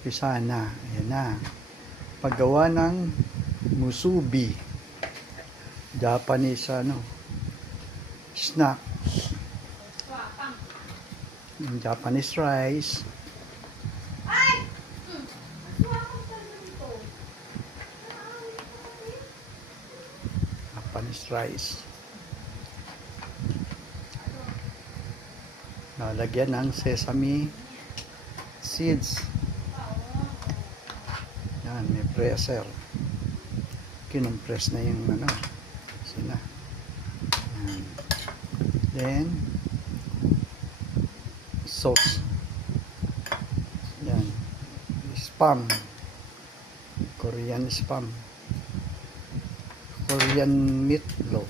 Umpisa na. Ayan na. Paggawa ng musubi. Japanese snack. Yung Japanese rice. Japanese rice. Lalagyan ng sesame seeds. Yan, may presser. Kinompress na yung sila. Yan. Then sauce. Yan. Spam. Korean spam. Korean meatloaf.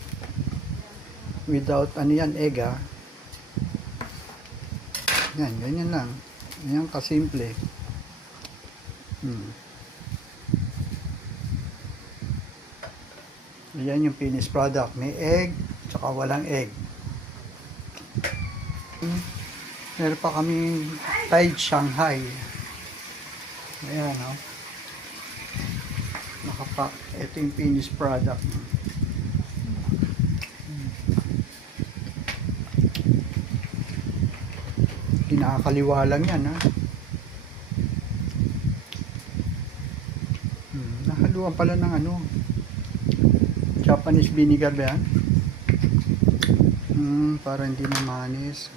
Without egg Yan, ganyan lang. Yan kasimple. Yan yung finished product. May egg, tsaka walang egg. Meron pa kami Thai Shanghai. Ayan, nakapack. Ito yung finished product. Kinakaliwa lang yan, Nahaluan pala ng Japanese vinegar ba yan? Para hindi na manis.